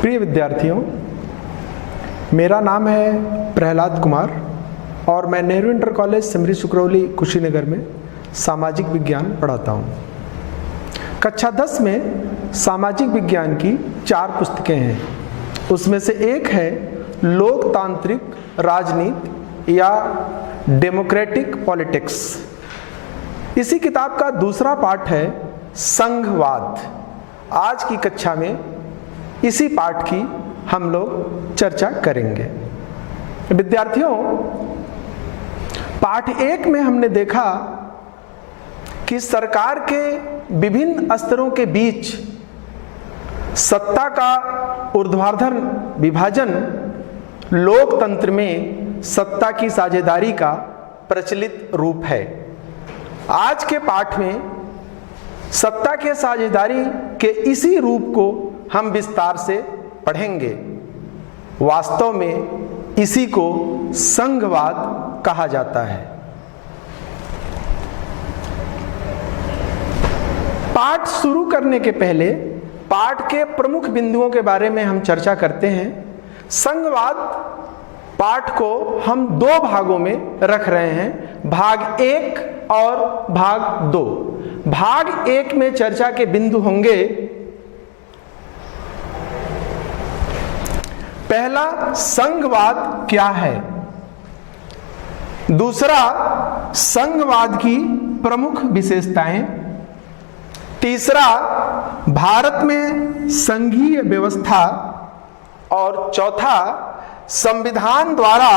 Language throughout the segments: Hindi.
प्रिय विद्यार्थियों, मेरा नाम है प्रहलाद कुमार और मैं नेहरू इंटर कॉलेज सिमरी सुकरौली कुशीनगर में सामाजिक विज्ञान पढ़ाता हूँ। कक्षा 10 में सामाजिक विज्ञान की 4 पुस्तकें हैं। उसमें से एक है लोकतांत्रिक राजनीति या डेमोक्रेटिक पॉलिटिक्स। इसी किताब का दूसरा पाठ है संघवाद। आज की कक्षा में इसी पाठ की हम लोग चर्चा करेंगे। विद्यार्थियों, पाठ 1 में हमने देखा कि सरकार के विभिन्न स्तरों के बीच सत्ता का ऊर्ध्वाधर विभाजन लोकतंत्र में सत्ता की साझेदारी का प्रचलित रूप है। आज के पाठ में सत्ता के साझेदारी के इसी रूप को हम विस्तार से पढ़ेंगे। वास्तव में इसी को संघवाद कहा जाता है। पाठ शुरू करने के पहले पाठ के प्रमुख बिंदुओं के बारे में हम चर्चा करते हैं। संघवाद पाठ को हम 2 भागों में रख रहे हैं, भाग 1 और भाग 2। भाग 1 में चर्चा के बिंदु होंगे, पहला संघवाद क्या है, दूसरा संघवाद की प्रमुख विशेषताएं, तीसरा भारत में संघीय व्यवस्था और चौथा संविधान द्वारा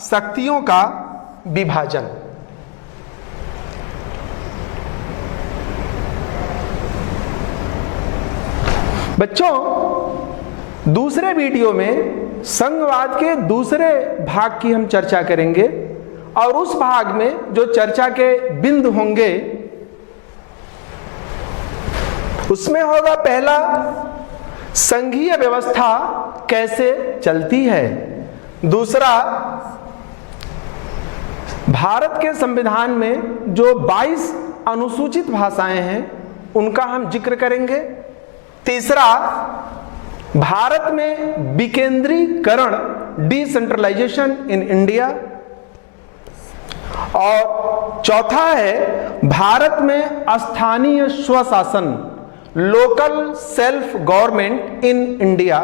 शक्तियों का विभाजन। बच्चों, दूसरे वीडियो में संघवाद के दूसरे भाग की हम चर्चा करेंगे और उस भाग में जो चर्चा के बिंदु होंगे उसमें होगा पहला, संघीय व्यवस्था कैसे चलती है, दूसरा भारत के संविधान में जो 22 अनुसूचित भाषाएं हैं उनका हम जिक्र करेंगे, तीसरा भारत में विकेंद्रीकरण डिसेंट्रलाइजेशन इन इंडिया, और चौथा है भारत में स्थानीय स्वशासन local self government in India.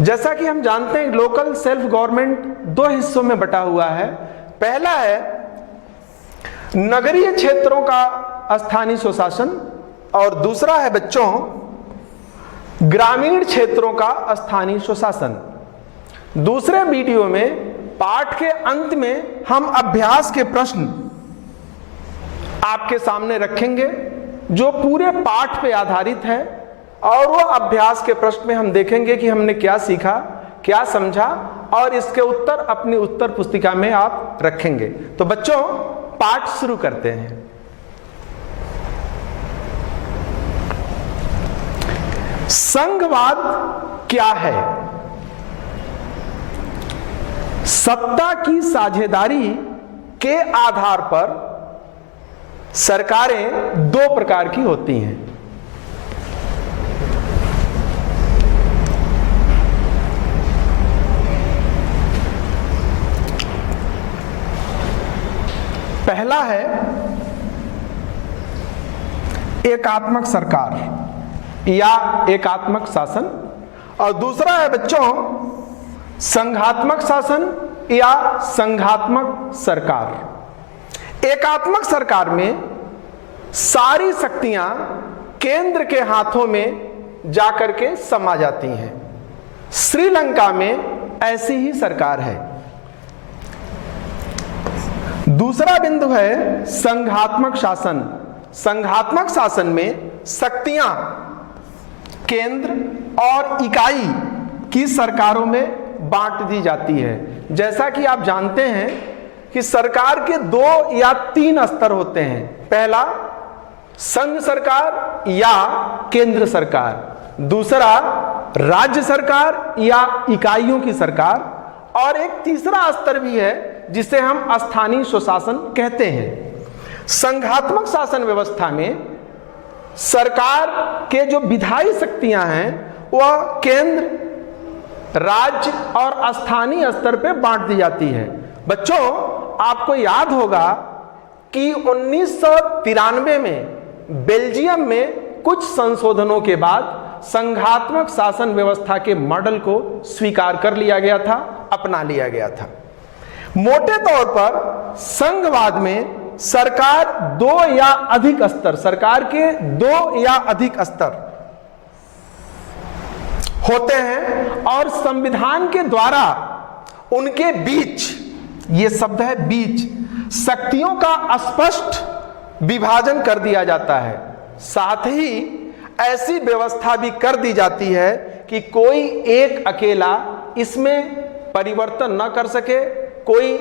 जैसा कि हम जानते हैं लोकल सेल्फ गवर्नमेंट 2 हिस्सों में बटा हुआ है। पहला है नगरीय क्षेत्रों का स्थानीय स्वशासन और दूसरा है बच्चों ग्रामीण क्षेत्रों का स्थानीय स्वशासन। दूसरे वीडियो में पाठ के अंत में हम अभ्यास के प्रश्न आपके सामने रखेंगे जो पूरे पाठ पे आधारित है, और वो अभ्यास के प्रश्न में हम देखेंगे कि हमने क्या सीखा, क्या समझा, और इसके उत्तर अपनी उत्तर पुस्तिका में आप रखेंगे। तो बच्चों, पाठ शुरू करते हैं। संघवाद क्या है? सत्ता की साझेदारी के आधार पर सरकारें 2 प्रकार की होती हैं। पहला है एकात्मक सरकार या एकात्मक शासन, और दूसरा है बच्चों संघात्मक शासन या संघात्मक सरकार। एकात्मक सरकार में सारी शक्तियां केंद्र के हाथों में जाकर के समा जाती हैं। श्रीलंका में ऐसी ही सरकार है। दूसरा बिंदु है संघात्मक शासन। संघात्मक शासन में शक्तियां केंद्र और इकाई की सरकारों में बांट दी जाती है। जैसा कि आप जानते हैं कि सरकार के 2 या 3 स्तर होते हैं। पहला संघ सरकार या केंद्र सरकार, दूसरा राज्य सरकार या इकाइयों की सरकार, और एक तीसरा स्तर भी है जिसे हम स्थानीय स्वशासन कहते हैं। संघात्मक शासन व्यवस्था में सरकार के जो विधायी शक्तियां हैं वह केंद्र, राज्य और स्थानीय स्तर पे बांट दी जाती है। बच्चों, आपको याद होगा कि 1993 में बेल्जियम में कुछ संशोधनों के बाद संघात्मक शासन व्यवस्था के मॉडल को स्वीकार कर लिया गया था, अपना लिया गया था। मोटे तौर पर संघवाद में सरकार सरकार के 2 या अधिक स्तर होते हैं और संविधान के द्वारा उनके बीच, ये शब्द है बीच, शक्तियों का स्पष्ट विभाजन कर दिया जाता है। साथ ही ऐसी व्यवस्था भी कर दी जाती है कि कोई एक अकेला इसमें परिवर्तन ना कर सके, कोई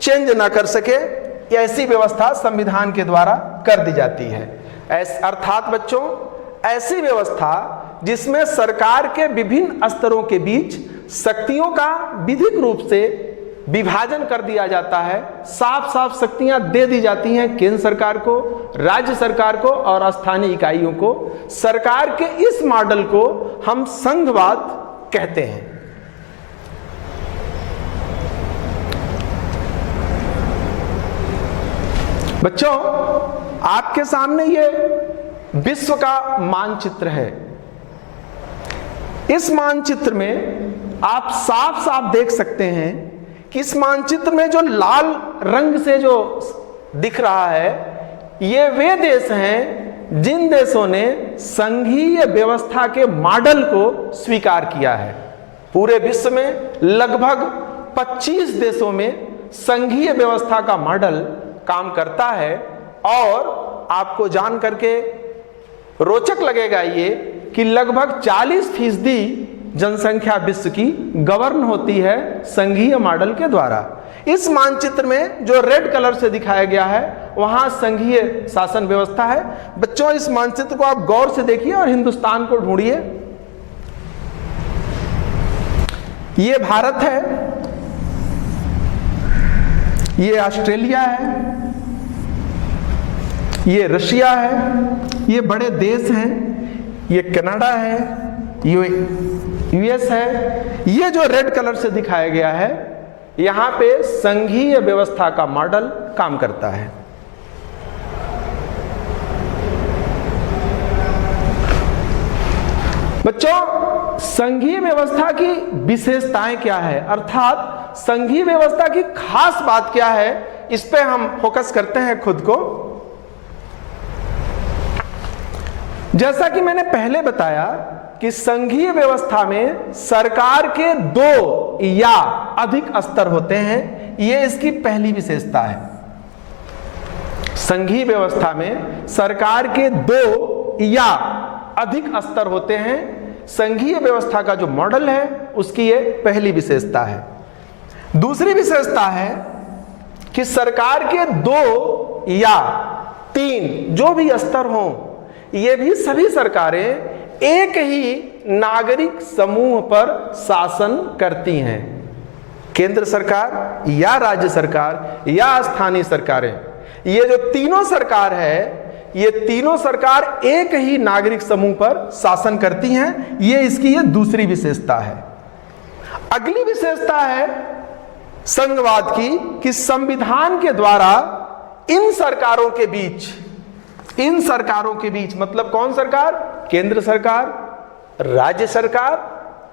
चेंज ना कर सके। ऐसी व्यवस्था संविधान के द्वारा कर दी जाती है। अर्थात बच्चों, ऐसी व्यवस्था जिसमें सरकार के विभिन्न स्तरों के बीच शक्तियों का विधिक रूप से विभाजन कर दिया जाता है। साफ साफ शक्तियां दे दी जाती हैं केंद्र सरकार को, राज्य सरकार को और स्थानीय इकाइयों को। सरकार के इस मॉडल को हम संघवाद कहते हैं। बच्चों, आपके सामने ये विश्व का मानचित्र है। इस मानचित्र में आप साफ साफ देख सकते हैं कि इस मानचित्र में जो लाल रंग से जो दिख रहा है, ये वे देश हैं जिन देशों ने संघीय व्यवस्था के मॉडल को स्वीकार किया है। पूरे विश्व में लगभग 25 देशों में संघीय व्यवस्था का मॉडल काम करता है। और आपको जान करके रोचक लगेगा ये कि लगभग 40% जनसंख्या विश्व की गवर्न होती है संघीय मॉडल के द्वारा। इस मानचित्र में जो रेड कलर से दिखाया गया है, वहां संघीय शासन व्यवस्था है। बच्चों, इस मानचित्र को आप गौर से देखिए और हिंदुस्तान को ढूंढिए। ये भारत है, ये ऑस्ट्रेलिया है, ये रशिया है, ये बड़े देश हैं, ये कनाडा है, यूएस है। ये जो रेड कलर से दिखाया गया है, यहां पे संघीय व्यवस्था का मॉडल काम करता है। बच्चों, संघीय व्यवस्था की विशेषताएं क्या है, अर्थात संघीय व्यवस्था की खास बात क्या है, इस पे हम फोकस करते हैं खुद को। जैसा कि मैंने पहले बताया कि संघीय व्यवस्था में सरकार के 2 या अधिक स्तर होते हैं, यह इसकी पहली विशेषता है। संघीय व्यवस्था में सरकार के 2 या अधिक स्तर होते हैं। संघीय व्यवस्था का जो मॉडल है, उसकी यह पहली विशेषता है। दूसरी विशेषता है कि सरकार के 2 या 3 जो भी स्तर हों, ये भी सभी सरकारें एक ही नागरिक समूह पर शासन करती हैं। केंद्र सरकार या राज्य सरकार या स्थानीय सरकारें, ये जो तीनों सरकार है, ये तीनों सरकार एक ही नागरिक समूह पर शासन करती हैं। ये इसकी ये दूसरी विशेषता है। अगली विशेषता है संघवाद की कि संविधान के द्वारा इन सरकारों के बीच मतलब कौन सरकार? केंद्र सरकार, राज्य सरकार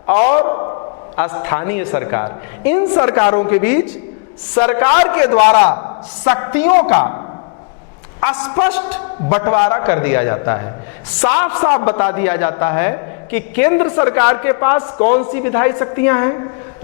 और स्थानीय सरकार। इन सरकारों के बीच सरकार के द्वारा शक्तियों का स्पष्ट बंटवारा कर दिया जाता है। साफ साफ बता दिया जाता है कि केंद्र सरकार के पास कौन सी विधायी शक्तियां हैं,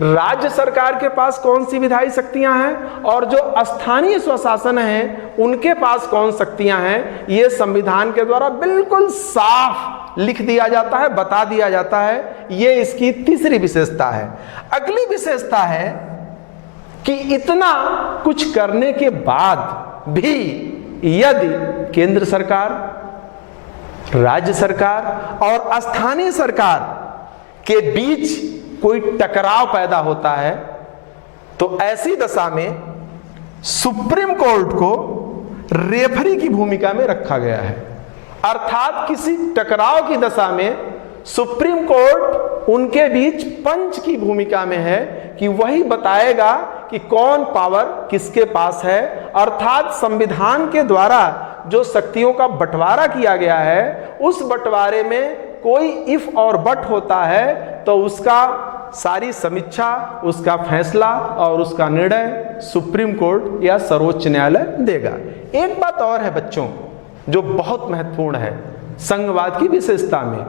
राज्य सरकार के पास कौन सी विधायी शक्तियां हैं और जो स्थानीय स्वशासन है उनके पास कौन शक्तियां हैं। यह संविधान के द्वारा बिल्कुल साफ लिख दिया जाता है, बता दिया जाता है। यह इसकी तीसरी विशेषता है। अगली विशेषता है कि इतना कुछ करने के बाद भी यदि केंद्र सरकार, राज्य सरकार और स्थानीय सरकार के बीच कोई टकराव पैदा होता है, तो ऐसी दशा में सुप्रीम कोर्ट को रेफरी की भूमिका में रखा गया है। अर्थात किसी टकराव की दशा में सुप्रीम कोर्ट उनके बीच पंच की भूमिका में है कि वही बताएगा कि कौन पावर किसके पास है। अर्थात संविधान के द्वारा जो शक्तियों का बंटवारा किया गया है, उस बंटवारे में कोई इफ और बट होता है तो उसका सारी समीक्षा, उसका फैसला और उसका निर्णय सुप्रीम कोर्ट या सर्वोच्च न्यायालय देगा। एक बात और है बच्चों जो बहुत महत्वपूर्ण है संघवाद की विशेषता में।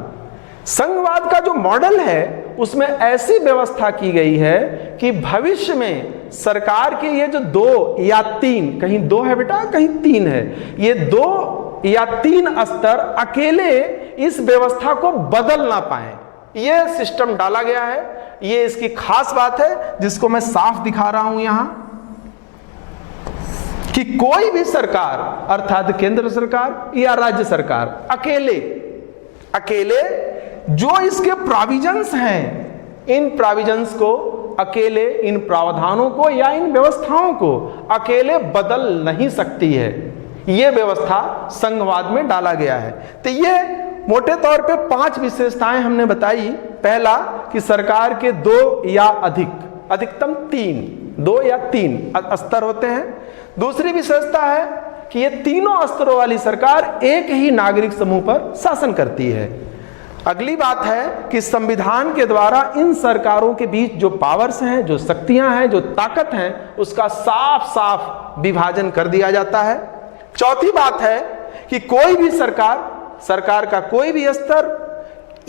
संघवाद का जो मॉडल है उसमें ऐसी व्यवस्था की गई है कि भविष्य में सरकार के ये जो 2 या 3, कहीं 2 है बेटा कहीं 3 है, ये 2 या 3 स्तर अकेले इस व्यवस्था को बदल ना पाए, ये सिस्टम डाला गया है। ये इसकी खास बात है जिसको मैं साफ दिखा रहा हूं यहां कि कोई भी सरकार अर्थात केंद्र सरकार या राज्य सरकार अकेले जो इसके प्रोविजंस हैं, इन प्रोविजंस को अकेले, इन प्रावधानों को या इन व्यवस्थाओं को अकेले बदल नहीं सकती है। यह व्यवस्था संघवाद में डाला गया है। तो यह मोटे तौर पे 5 विशेषताएं हमने बताई। पहला कि सरकार के 2 या अधिकतम 2 या 3 स्तर होते हैं। दूसरी विशेषता है कि ये तीनों स्तरों वाली सरकार एक ही नागरिक समूह पर शासन करती है। अगली बात है कि संविधान के द्वारा इन सरकारों के बीच जो पावर्स हैं, जो शक्तियां हैं, जो ताकत हैं, उसका साफ साफ विभाजन कर दिया जाता है। चौथी बात है कि कोई भी सरकार का कोई भी स्तर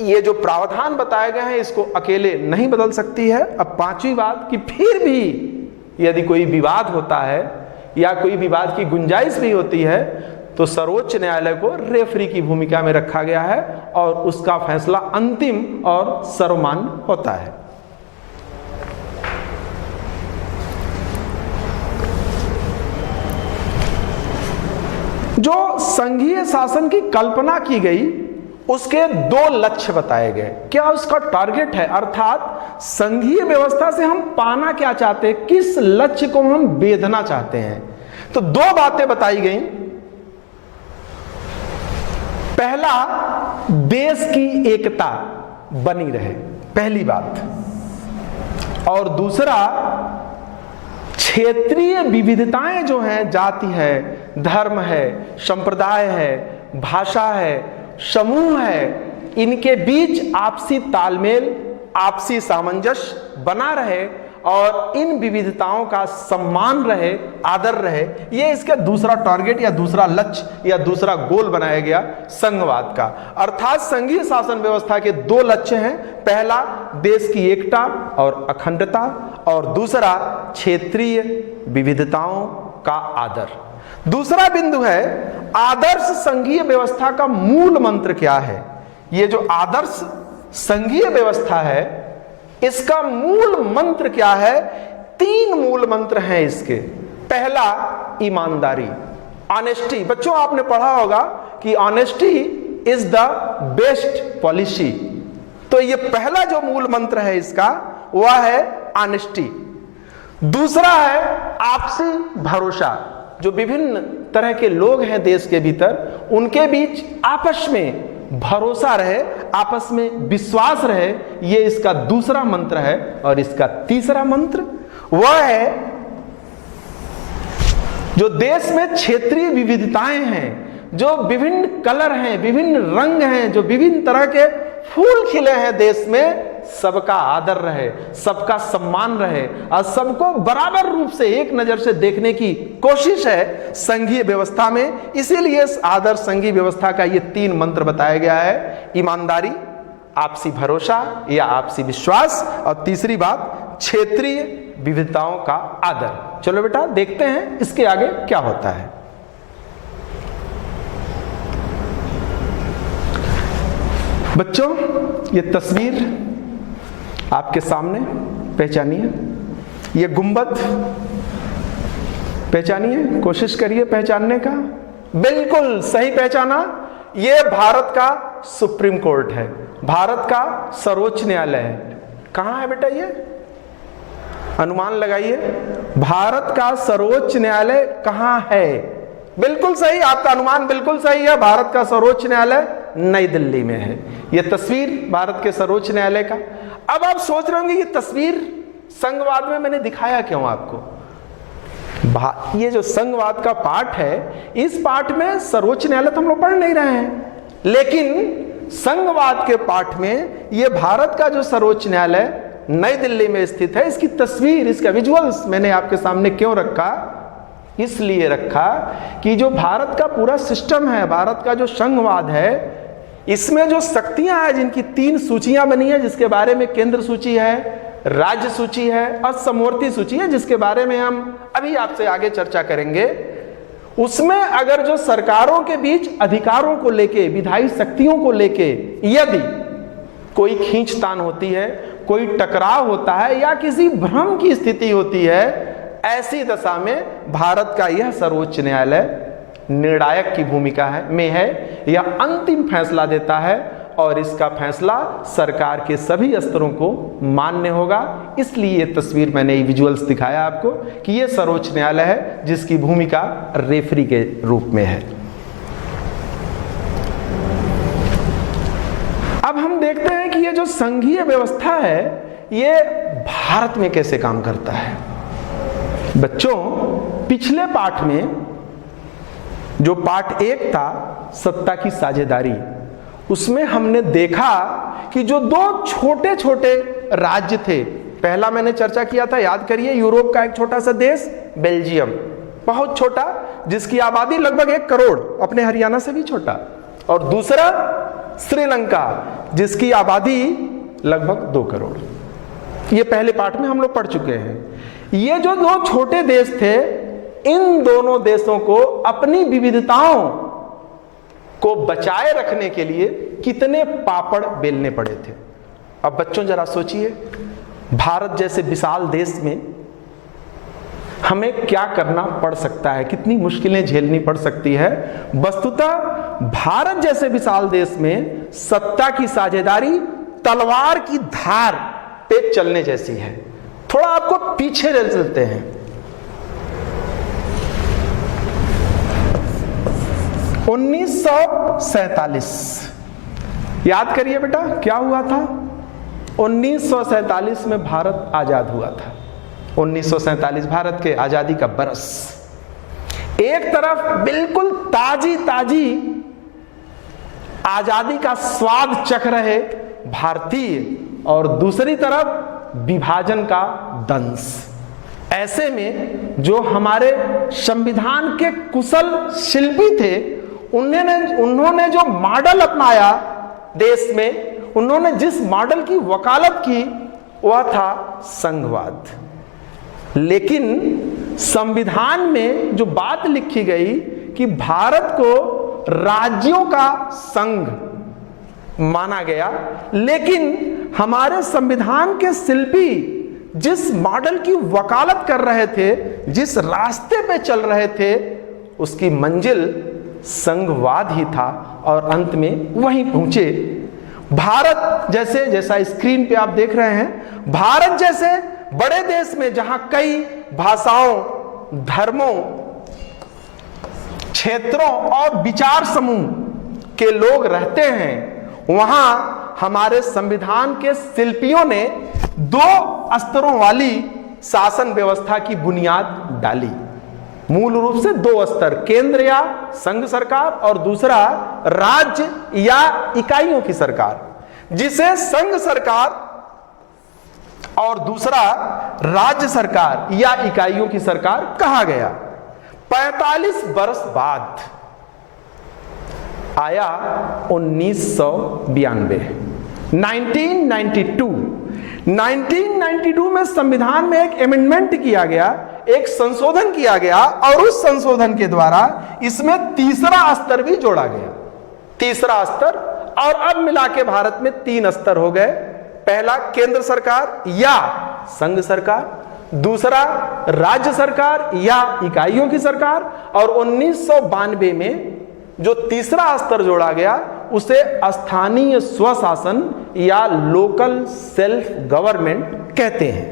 ये जो प्रावधान बताए गए हैं इसको अकेले नहीं बदल सकती है। अब पांचवी बात कि फिर भी यदि कोई विवाद होता है या कोई विवाद की गुंजाइश भी होती है तो सर्वोच्च न्यायालय को रेफरी की भूमिका में रखा गया है और उसका फैसला अंतिम और सर्वमान्य होता है। जो संघीय शासन की कल्पना की गई उसके 2 लक्ष्य बताए गए। क्या उसका टारगेट है, अर्थात संघीय व्यवस्था से हम पाना क्या चाहते हैं, किस लक्ष्य को हम बेधना चाहते हैं। तो 2 बातें बताई गई। पहला, देश की एकता बनी रहे, पहली बात। और दूसरा, क्षेत्रीय विविधताएं जो हैं, जाति है, धर्म है, संप्रदाय है, भाषा है, समूह है, इनके बीच आपसी तालमेल, आपसी सामंजस्य बना रहे और इन विविधताओं का सम्मान रहे, आदर रहे। ये इसका दूसरा टारगेट या दूसरा लक्ष्य या दूसरा गोल बनाया गया संघवाद का। अर्थात संघीय शासन व्यवस्था के 2 लक्ष्य हैं। पहला, देश की एकता और अखंडता, और दूसरा, क्षेत्रीय विविधताओं का आदर। दूसरा बिंदु है आदर्श संघीय व्यवस्था का मूल मंत्र क्या है। ये जो आदर्श संघीय व्यवस्था है इसका मूल मंत्र क्या है। 3 मूल मंत्र हैं इसके। पहला, ईमानदारी, ऑनेस्टी। बच्चों आपने पढ़ा होगा कि honesty is the best policy. तो ये पहला जो मूल मंत्र है इसका वह है ऑनेस्टी। दूसरा है आपसी भरोसा। जो विभिन्न तरह के लोग हैं देश के भीतर, उनके बीच आपस में भरोसा रहे, आपस में विश्वास रहे, ये इसका दूसरा मंत्र है। और इसका तीसरा मंत्र वह है जो देश में क्षेत्रीय विविधताएं हैं, जो विभिन्न कलर हैं, विभिन्न रंग हैं, जो विभिन्न तरह के फूल खिले हैं देश में, सबका आदर रहे, सबका सम्मान रहे और सबको बराबर रूप से एक नजर से देखने की कोशिश है संघीय व्यवस्था में। इसीलिए इस आदर्श संघीय व्यवस्था का ये 3 मंत्र बताया गया है। ईमानदारी, आपसी भरोसा या आपसी विश्वास, और तीसरी बात क्षेत्रीय विविधताओं का आदर। चलो बेटा देखते हैं इसके आगे क्या होता है। बच्चों ये तस्वीर आपके सामने पहचानिए, ये गुंबद पहचानिए, कोशिश करिए पहचानने का। बिल्कुल सही पहचाना, ये भारत का सुप्रीम कोर्ट है, भारत का सर्वोच्च न्यायालय है। कहां है बेटा ये, अनुमान लगाइए, भारत का सर्वोच्च न्यायालय कहां है। बिल्कुल सही, आपका अनुमान बिल्कुल सही है, भारत का सर्वोच्च न्यायालय नई दिल्ली में है। ये तस्वीर भारत के सर्वोच्च न्यायालय का। अब आप सोच रहे होंगे ये तस्वीर संघवाद में मैंने दिखाया क्यों आपको? ये जो संघवाद का पाठ है, इस पाठ में सर्वोच्च न्यायालय तो हम लोग पढ़ नहीं रहे हैं, लेकिन संघवाद के पाठ में ये भारत का जो सर्वोच्च न्यायालय नई दिल्ली में स्थित है, इसकी तस्वीर, इसका विजुअल्स मैंने आपके सामने क्यों रखा? इसलिए रखा कि जो भारत का पूरा सिस्टम है, भारत का जो संघवाद है, इसमें जो शक्तियां हैं, जिनकी 3 सूचियां बनी है, जिसके बारे में केंद्र सूची है, राज्य सूची है और समवर्ती सूची है, जिसके बारे में हम अभी आपसे आगे चर्चा करेंगे। उसमें अगर जो सरकारों के बीच अधिकारों को लेके, विधायी शक्तियों को लेके यदि कोई खींचतान होती है, कोई टकराव होता है या किसी भ्रम की स्थिति होती है, ऐसी दशा में भारत का यह सर्वोच्च न्यायालय निर्णायक की भूमिका में है, यह अंतिम फैसला देता है और इसका फैसला सरकार के सभी स्तरों को मान्य होगा। इसलिए ये तस्वीर मैंने ये विजुअल्स दिखाया आपको कि ये सर्वोच्च न्यायालय है जिसकी भूमिका रेफरी के रूप में है। अब हम देखते हैं कि ये जो संघीय व्यवस्था है, ये भारत में कैसे काम करता है। बच्चों, पिछले पाठ में जो पाठ 1 था, सत्ता की साझेदारी, उसमें हमने देखा कि जो 2 छोटे छोटे राज्य थे, पहला मैंने चर्चा किया था, याद करिए, यूरोप का एक छोटा सा देश बेल्जियम, बहुत छोटा, जिसकी आबादी लगभग 1 करोड़, अपने हरियाणा से भी छोटा, और दूसरा श्रीलंका, जिसकी आबादी लगभग 2 करोड़। ये पहले पाठ में हम लोग पढ़ चुके हैं। ये जो 2 छोटे देश थे, इन दोनों देशों को अपनी विविधताओं को बचाए रखने के लिए कितने पापड़ बेलने पड़े थे। अब बच्चों जरा सोचिए, भारत जैसे विशाल देश में हमें क्या करना पड़ सकता है, कितनी मुश्किलें झेलनी पड़ सकती है। वस्तुतः भारत जैसे विशाल देश में सत्ता की साझेदारी तलवार की धार पे चलने जैसी है। थोड़ा आपको पीछे ले चलते हैं। 1947, याद करिए बेटा, क्या हुआ था? 1947 में भारत आजाद हुआ था। 1947 भारत के आजादी का बरस। एक तरफ बिल्कुल ताजी ताजी आजादी का स्वाद चख रहे भारतीय, और दूसरी तरफ विभाजन का दंश। ऐसे में जो हमारे संविधान के कुशल शिल्पी थे, उन्होंने जो मॉडल अपनाया देश में, उन्होंने जिस मॉडल की वकालत की, वह था संघवाद। लेकिन संविधान में जो बात लिखी गई कि भारत को राज्यों का संघ माना गया, लेकिन हमारे संविधान के शिल्पी जिस मॉडल की वकालत कर रहे थे, जिस रास्ते पे चल रहे थे, उसकी मंजिल संघवाद ही था और अंत में वहीं पहुंचे। भारत जैसे, जैसा स्क्रीन पे आप देख रहे हैं, भारत जैसे बड़े देश में जहां कई भाषाओं, धर्मों, क्षेत्रों और विचार समूह के लोग रहते हैं, वहां हमारे संविधान के शिल्पियों ने 2 स्तरों वाली शासन व्यवस्था की बुनियाद डाली। मूल रूप से 2 स्तर, केंद्र या संघ सरकार और दूसरा राज्य या इकाइयों की सरकार, जिसे संघ सरकार और दूसरा राज्य सरकार या इकाइयों की सरकार कहा गया। 45 वर्ष बाद आया 1992, 1992 में संविधान में एक अमेंडमेंट किया गया, एक संशोधन किया गया, और उस संशोधन के द्वारा इसमें तीसरा स्तर भी जोड़ा गया। तीसरा स्तर, और अब मिला के भारत में 3 स्तर हो गए। पहला केंद्र सरकार या संघ सरकार, दूसरा राज्य सरकार या इकाइयों की सरकार, और 1992 में जो तीसरा स्तर जोड़ा गया उसे स्थानीय स्वशासन या लोकल सेल्फ गवर्नमेंट कहते हैं।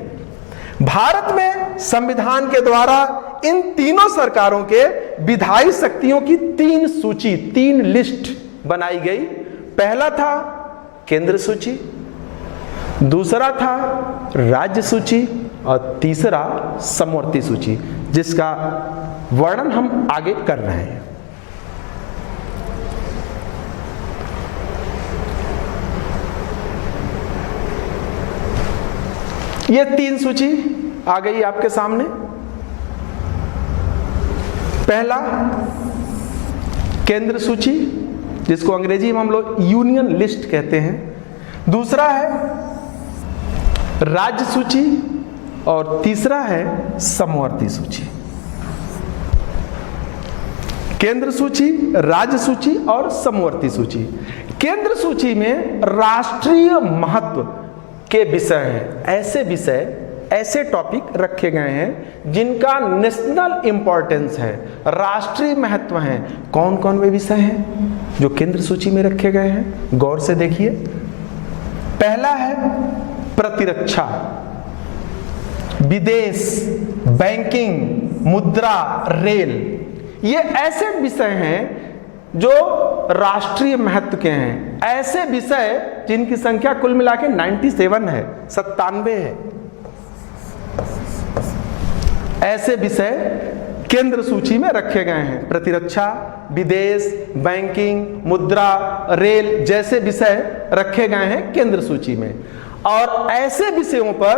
भारत में संविधान के द्वारा इन तीनों सरकारों के विधायी शक्तियों की 3 सूची, 3 लिस्ट बनाई गई। पहला था केंद्र सूची, दूसरा था राज्य सूची और तीसरा समवर्ती सूची, जिसका वर्णन हम आगे कर रहे हैं। ये 3 सूची आ गई आपके सामने। पहला केंद्र सूची, जिसको अंग्रेजी में हम लोग यूनियन लिस्ट कहते हैं। दूसरा है राज्य सूची और तीसरा है समवर्ती सूची। केंद्र सूची, राज्य सूची और समवर्ती सूची। केंद्र सूची में राष्ट्रीय महत्व के विषय हैं, ऐसे विषय, ऐसे टॉपिक रखे गए हैं जिनका नेशनल इंपॉर्टेंस है, राष्ट्रीय महत्व है। कौन कौन वे विषय हैं जो केंद्र सूची में रखे गए हैं? गौर से देखिए। पहला है प्रतिरक्षा, विदेश, बैंकिंग, मुद्रा, रेल। ये ऐसे विषय हैं जो राष्ट्रीय महत्व के हैं, ऐसे विषय जिनकी संख्या कुल मिला के 97 है, 97 है। ऐसे विषय केंद्र सूची में रखे गए हैं। प्रतिरक्षा, विदेश, बैंकिंग, मुद्रा, रेल जैसे विषय रखे गए हैं केंद्र सूची में। और ऐसे विषयों पर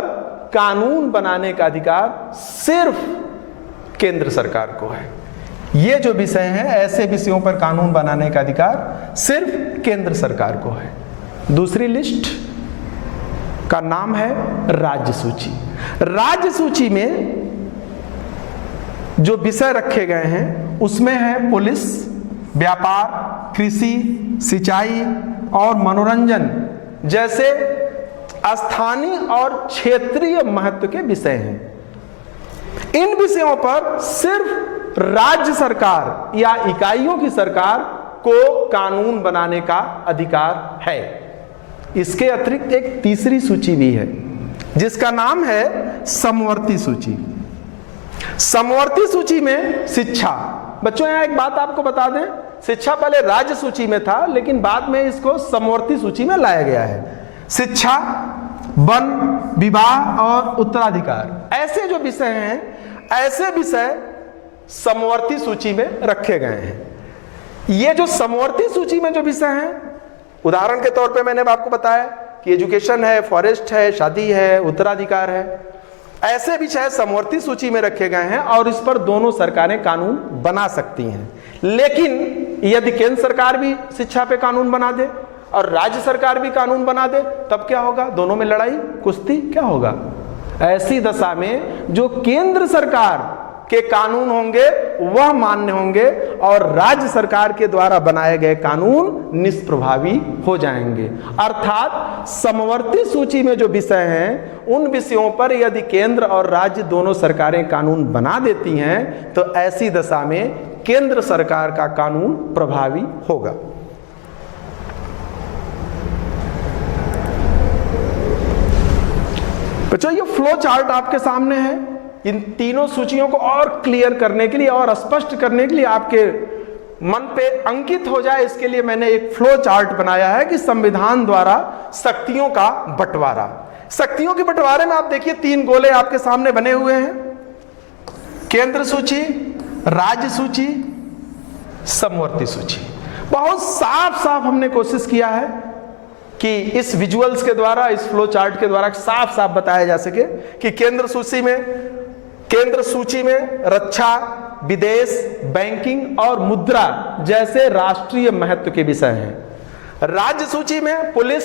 कानून बनाने का अधिकार सिर्फ केंद्र सरकार को है। ये जो विषय हैं, ऐसे विषयों पर कानून बनाने का अधिकार सिर्फ केंद्र सरकार को है। दूसरी लिस्ट का नाम है राज्य सूची। राज्य सूची में जो विषय रखे गए हैं उसमें है पुलिस, व्यापार, कृषि, सिंचाई और मनोरंजन जैसे स्थानीय और क्षेत्रीय महत्व के विषय हैं। इन विषयों पर सिर्फ राज्य सरकार या इकाइयों की सरकार को कानून बनाने का अधिकार है। इसके अतिरिक्त एक तीसरी सूची भी है जिसका नाम है समवर्ती सूची। समवर्ती सूची में शिक्षा। बच्चों यहाँ एक बात आपको बता दें, शिक्षा पहले राज्य सूची में था लेकिन बाद में इसको समवर्ती सूची में लाया गया है। शिक्षा, वन, विवाह और उत्तराधिकार ऐसे जो विषय हैं, ऐसे विषय समवर्ती सूची में रखे गए हैं। ये जो समवर्ती सूची में जो विषय हैं, उदाहरण के तौर पे मैंने आपको बताया कि एजुकेशन है, फॉरेस्ट है, शादी है, उत्तराधिकार है, ऐसे विषय समवर्ती सूची में रखे गए हैं और इस पर दोनों सरकारें कानून बना सकती हैं। लेकिन यदि केंद्र सरकार भी शिक्षा पे कानून बना दे और राज्य सरकार भी कानून बना दे तब क्या होगा? दोनों में लड़ाई, कुश्ती क्या होगा? ऐसी दशा में जो केंद्र सरकार के कानून होंगे वह मान्य होंगे और राज्य सरकार के द्वारा बनाए गए कानून निष्प्रभावी हो जाएंगे। अर्थात समवर्ती सूची में जो विषय हैं उन विषयों पर यदि केंद्र और राज्य दोनों सरकारें कानून बना देती हैं तो ऐसी दशा में केंद्र सरकार का कानून प्रभावी होगा। बच्चों ये फ्लो चार्ट आपके सामने है। इन तीनों सूचियों को और क्लियर करने के लिए और स्पष्ट करने के लिए आपके मन पे अंकित हो जाए इसके लिए मैंने एक फ्लो चार्ट बनाया है कि संविधान द्वारा शक्तियों का बंटवारा। शक्तियों के बंटवारे में आप देखिए 3 गोले आपके सामने बने हुए हैं, केंद्र सूची, राज्य सूची, समवर्ती सूची। बहुत साफ साफ हमने कोशिश किया है कि इस विजुअल्स के द्वारा, इस फ्लो चार्ट के द्वारा साफ साफ बताया जा सके कि केंद्र सूची में रक्षा, विदेश, बैंकिंग और मुद्रा जैसे राष्ट्रीय महत्व के विषय हैं। राज्य सूची में पुलिस,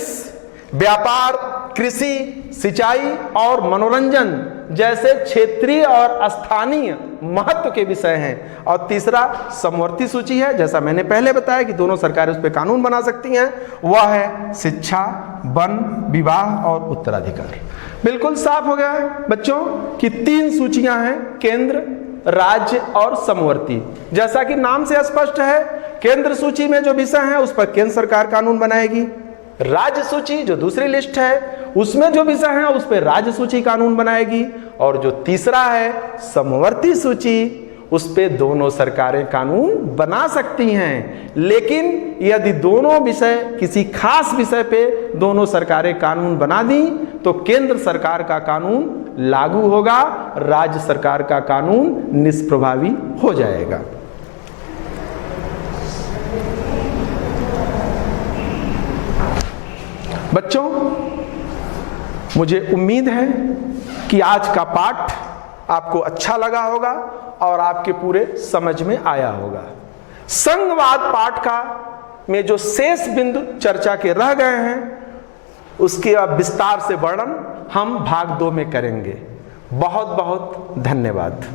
व्यापार, कृषि, सिंचाई और मनोरंजन जैसे क्षेत्रीय और स्थानीय महत्व के विषय हैं। और तीसरा समवर्ती सूची है, जैसा मैंने पहले बताया कि दोनों सरकारें उस पर कानून बना सकती हैं, वह है शिक्षा, वन, विवाह और उत्तराधिकार। बिल्कुल साफ हो गया है बच्चों कि 3 सूचियां हैं, केंद्र, राज्य और समवर्ती। जैसा कि नाम से स्पष्ट है, केंद्र सूची में जो विषय है उस पर केंद्र सरकार कानून बनाएगी। राज्य सूची जो दूसरी लिस्ट है उसमें जो विषय है उस पर राज्य सूची कानून बनाएगी। और जो तीसरा है समवर्ती सूची, उस पे दोनों सरकारें कानून बना सकती हैं। लेकिन यदि दोनों विषय, किसी खास विषय पे दोनों सरकारें कानून बना दी तो केंद्र सरकार का कानून लागू होगा, राज्य सरकार का कानून निष्प्रभावी हो जाएगा। बच्चों, मुझे उम्मीद है कि आज का पाठ आपको अच्छा लगा होगा और आपके पूरे समझ में आया होगा। संघवाद पाठ का में जो शेष बिंदु चर्चा के रह गए हैं उसके अब विस्तार से वर्णन हम भाग 2 में करेंगे। बहुत बहुत धन्यवाद।